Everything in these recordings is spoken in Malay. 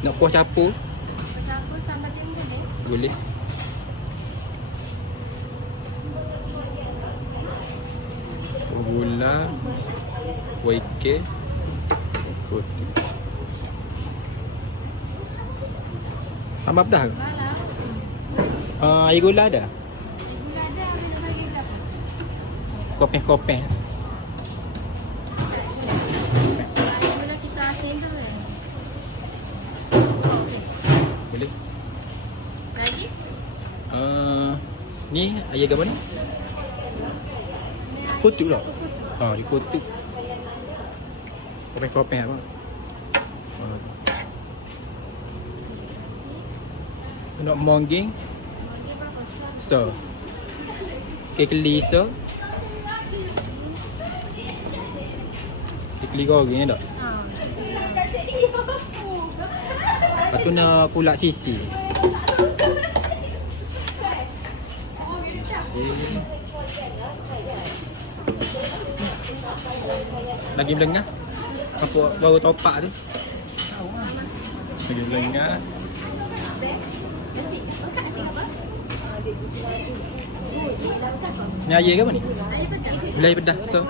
Nak kuah campur Campur sambal dia boleh. boleh. Kuah gula, kuah ikan, kuah tu. Tambah pedas ke? Malah. Air gula ada? Gula ada, ambil bagi berapa? Kopeh-kopeh. Gula kita asin tu lah. Boleh. Lagi? Ni air gambar ni? Kutuk lah. Dikutuk. Kopeh-kopeh apa? Nak mongging. Dia berapa? So. Kekeli so. Kekeli goreng tak? Lepas tu nak kulak sisi. Lagi melengah. Apa baru topak tu? Lagi melengah. Ni air ke apa ni? Air pedas. Gula air pedas. So.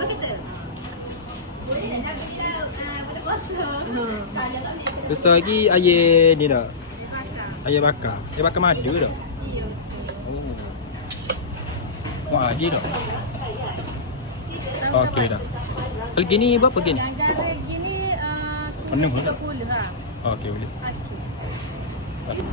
Terus lagi air ni dah. Air bakar. Air bakar madu dah. Iya. Wah, dia dah. Okey dah. Kalau gini berapa gini? Yang garam gini Penuh ke? 30 lah. Okey boleh. Okey.